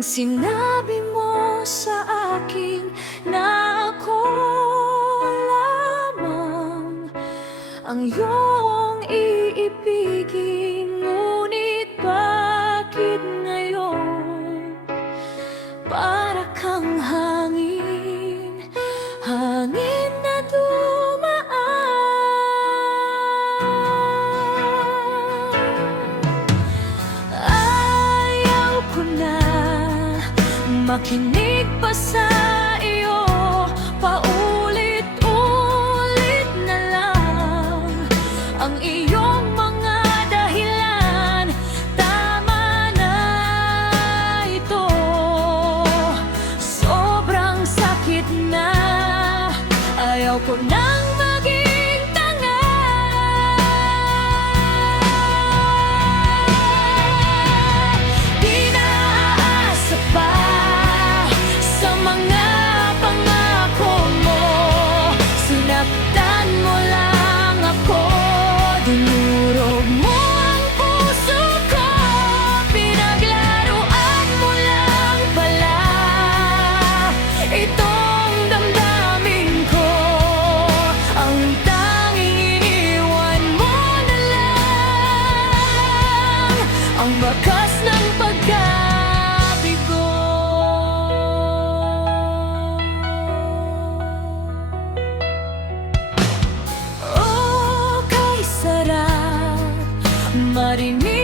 Nang sinabi mo sa akin na ako lamang ang iyong iibigin, ngunit bakit ngayon para kang hangin, hangin na dumaan? Ayaw ko na makinig pa sa iyo, paulit-ulit na lang ang iyong mga dahilan. Tama na ito, sobrang sakit na. Ayaw ko nang maging tanga. Di na aasa pa sa mga pangako mo. Sinaktan mo lang ako, dinurog mo ang puso ko. Pinaglaruan mo lang pala itong damdamin ko. Ang tanging iniwan mo na lang ang bakas ng pagkabigo. Oh, kay sarap marinig